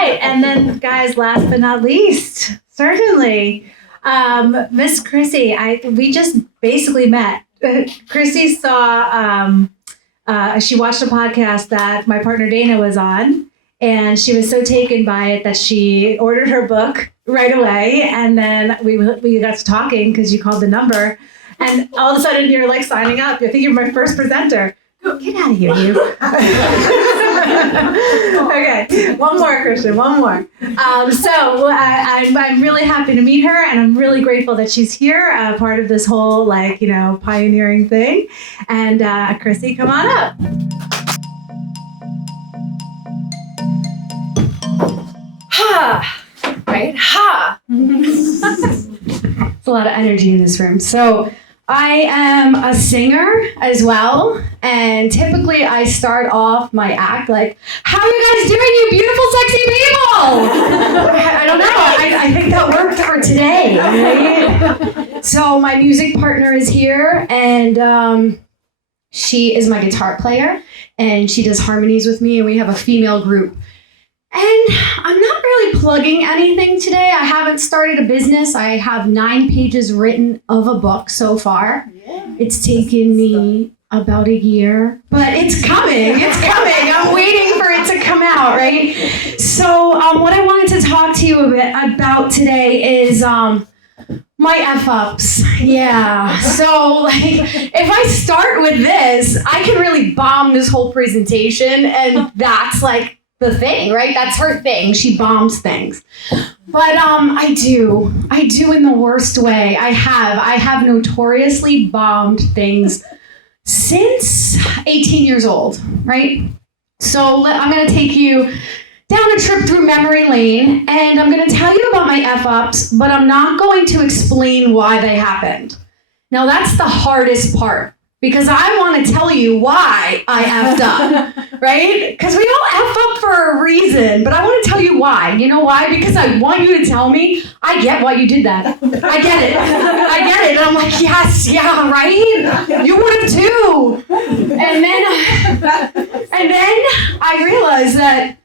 right. And then, guys, last but not least, certainly, Miss Chrissy. We just basically met. Chrissy saw, she watched a podcast that my partner Dana was on, and she was so taken by it that she ordered her book right away. And then we got to talking because you called the number, and all of a sudden you're like signing up. I think you're my first presenter. Get out of here, you. Okay, one more, Christian, one more. I'm really happy to meet her, and I'm really grateful that she's here, part of this whole, pioneering thing. And Chrissy, come on up. Ha! Right? Ha! There's a lot of energy in this room. So I am a singer as well, and typically I start off my act like, how are you guys doing, you beautiful, sexy people? I don't know, I think that worked for today, right? So my music partner is here, and she is my guitar player, and she does harmonies with me, and we have a female group. And I'm not really plugging anything today. I haven't started a business. I have 9 pages written of a book so far. Yeah. It's taken me about a year, but it's coming. It's coming. I'm waiting for it to come out, right? So what I wanted to talk to you a bit about today is my F-ups. Yeah. So if I start with this, I can really bomb this whole presentation, and that's the thing, right? That's her thing. She bombs things. But I do in the worst way. I have notoriously bombed things since 18 years old, right? So I'm going to take you down a trip through memory lane, and I'm going to tell you about my F-ups, but I'm not going to explain why they happened. Now, that's the hardest part, because I want to tell you why I effed up, right? Because we all F up for a reason, but I want to tell you why. You know why? Because I want you to tell me, I get why you did that. I get it. And I'm like, yes, yeah, right? You would have too. And then I realized that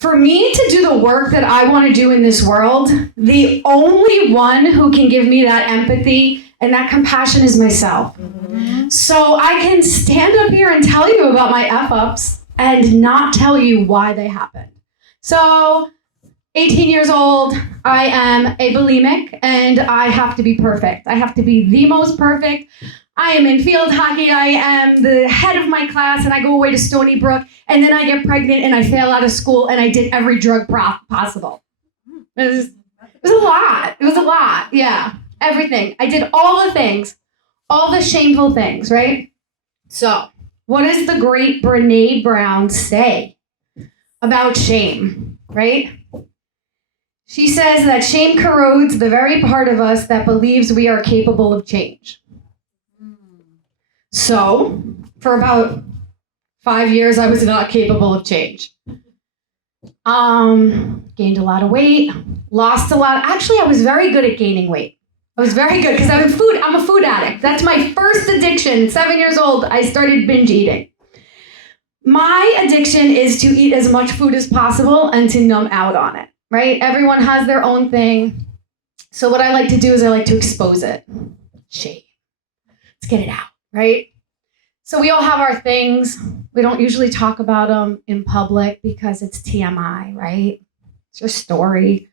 for me to do the work that I want to do in this world, the only one who can give me that empathy and that compassion is myself. Mm-hmm. So I can stand up here and tell you about my F-ups and not tell you why they happened. So 18 years old, I am a bulimic, and I have to be perfect. I have to be the most perfect. I am in field hockey. I am the head of my class, and I go away to Stony Brook, and then I get pregnant, and I fail out of school, and I did every drug possible. It was a lot. Yeah. Everything. I did all the things, all the shameful things, right? So, what does the great Brené Brown say about shame, right? She says that shame corrodes the very part of us that believes we are capable of change. So, for about 5 years, I was not capable of change. Gained a lot of weight, lost a lot. Actually, I was very good at gaining weight. I was very good because I'm a food addict. That's my first addiction. 7 years old, I started binge eating. My addiction is to eat as much food as possible and to numb out on it, right? Everyone has their own thing. So what I like to do is I like to expose it. Shame. Let's get it out, right? So we all have our things. We don't usually talk about them in public because it's TMI, right? It's your story.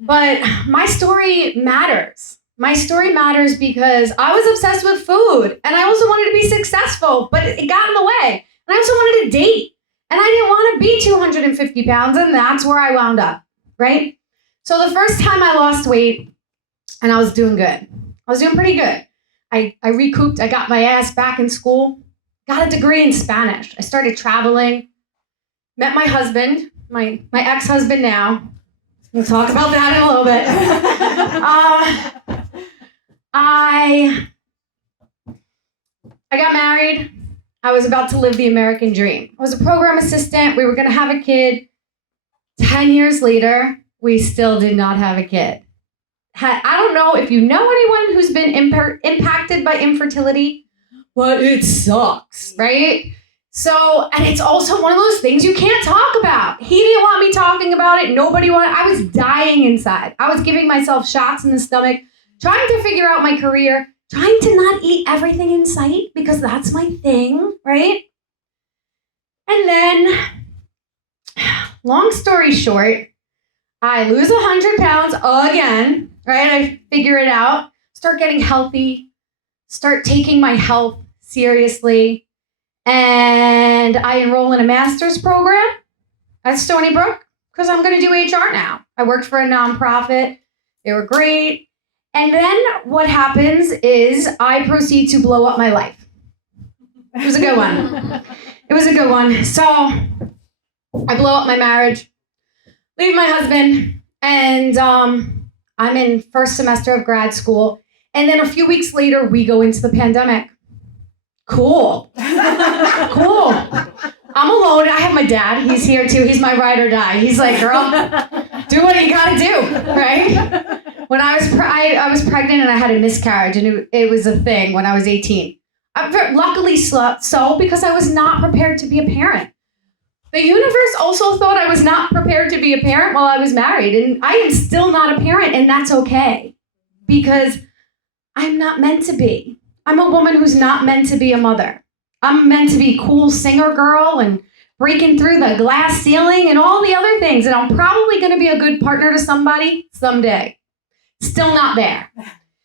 But my story matters. My story matters because I was obsessed with food, and I also wanted to be successful, but it got in the way. And I also wanted to date, and I didn't want to be 250 pounds, and that's where I wound up, right? So the first time I lost weight, and I was doing good. I was doing pretty good. I recouped. I got my ass back in school, got a degree in Spanish. I started traveling, met my husband, my ex-husband now. We'll talk about that in a little bit. I got married. I was about to live the American dream. I was a program assistant. We were going to have a kid. 10 years later, we still did not have a kid. I don't know if you know anyone who's been impacted by infertility, but it sucks, right? So, and it's also one of those things you can't talk about. He didn't want me talking about it. Nobody wanted, I was dying inside. I was giving myself shots in the stomach, trying to figure out my career, trying to not eat everything in sight because that's my thing, right? And then, long story short, I lose 100 pounds again, right? I figure it out, start getting healthy, start taking my health seriously. And I enroll in a master's program at Stony Brook because I'm going to do HR now. I worked for a nonprofit. They were great. And then what happens is I proceed to blow up my life. It was a good one. It was a good one. So I blow up my marriage, leave my husband, and I'm in first semester of grad school. And then a few weeks later, we go into the pandemic. Cool. Cool. I'm alone. I have my dad. He's here too. He's my ride or die. He's like, girl, do what you gotta do, right? When I was pregnant and I had a miscarriage, and it was a thing when I was 18. Luckily so, because I was not prepared to be a parent. The universe also thought I was not prepared to be a parent while I was married, and I am still not a parent, and that's okay, because I'm not meant to be. I'm a woman who's not meant to be a mother. I'm meant to be a cool singer girl and breaking through the glass ceiling and all the other things. And I'm probably going to be a good partner to somebody someday. Still not there.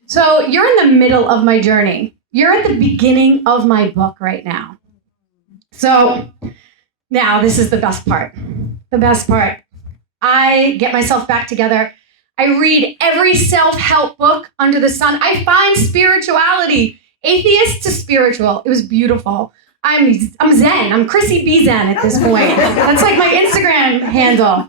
So you're in the middle of my journey. You're at the beginning of my book right now. So now this is the best part. The best part. I get myself back together. I read every self-help book under the sun. I find spirituality. Atheist to spiritual. It was beautiful. I'm Zen. I'm Chrissy B Zen at this point. That's like my Instagram handle.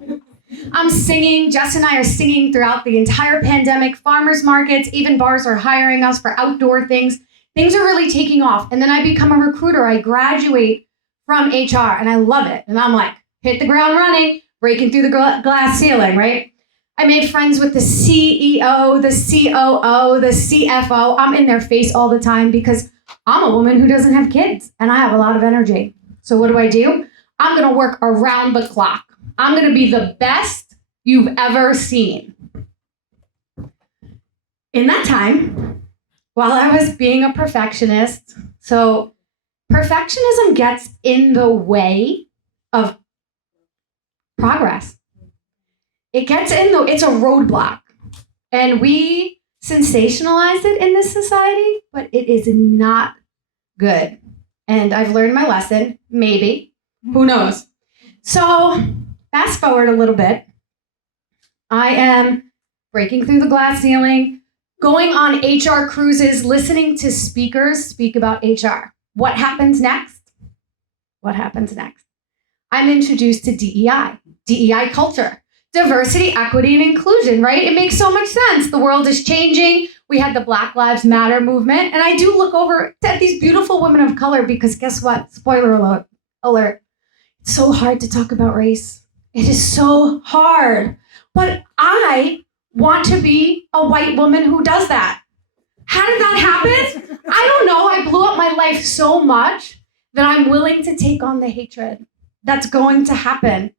I'm singing. Jess and I are singing throughout the entire pandemic. Farmers markets, even bars are hiring us for outdoor things. Things are really taking off. And then I become a recruiter. I graduate from HR and I love it. And I'm like, hit the ground running, breaking through the glass ceiling, right? I made friends with the CEO, the COO, the CFO. I'm in their face all the time because I'm a woman who doesn't have kids and I have a lot of energy. So what do? I'm going to work around the clock. I'm going to be the best you've ever seen. In that time, while I was being a perfectionist, so perfectionism gets in the way of progress. It gets it's a roadblock. And we sensationalize it in this society, but it is not good. And I've learned my lesson, maybe. Who knows? So fast forward a little bit. I am breaking through the glass ceiling, going on HR cruises, listening to speakers speak about HR. What happens next? What happens next? I'm introduced to DEI culture. Diversity, equity, and inclusion, right? It makes so much sense. The world is changing. We had the Black Lives Matter movement. And I do look over at these beautiful women of color because guess what? Spoiler alert. It's so hard to talk about race. It is so hard. But I want to be a white woman who does that. How did that happen? I don't know. I blew up my life so much that I'm willing to take on the hatred that's going to happen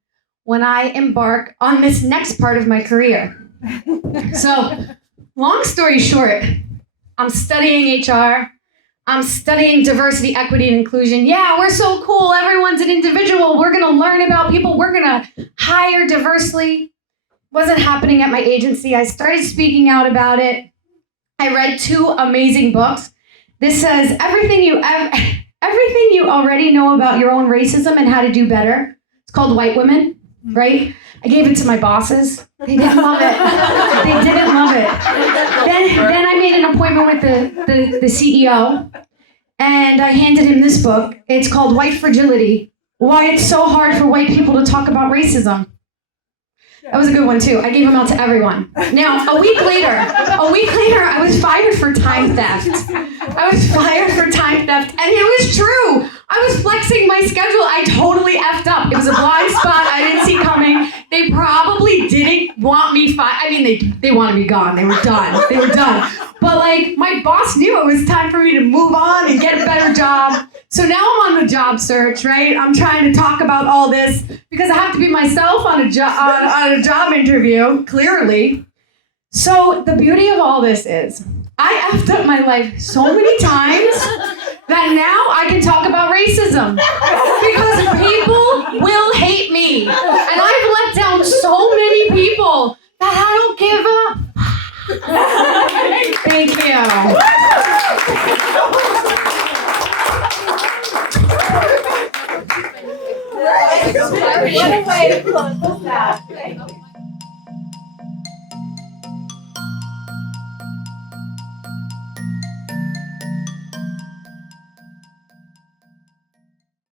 when I embark on this next part of my career. So, long story short, I'm studying HR. I'm studying diversity, equity, and inclusion. Yeah, we're so cool. Everyone's an individual. We're going to learn about people. We're going to hire diversely. Wasn't happening at my agency. I started speaking out about it. I read 2 amazing books. This says everything you already know about your own racism and how to do better. It's called White Women. Right? I gave it to my bosses. They didn't love it. They didn't love it. Then I made an appointment with the CEO, and I handed him this book. It's called White Fragility, Why It's So Hard for White People to Talk About Racism. That was a good one, too. I gave them out to everyone. Now, a week later, I was fired for time theft. And it was true. I was flexing my schedule. I totally effed up. It was a blind spot I didn't see coming. They probably didn't want me fired. I mean, they wanted me gone. They were done. But, like, my boss knew it was time for me to move on and get a better job. So now I'm on the job search, right? I'm trying to talk about all this because I have to be myself on a job interview, clearly. So the beauty of all this is I effed up my life so many times that now I can talk about racism because people will hate me. And I've let down so many people that I don't give up. Thank you. What a way to close this out.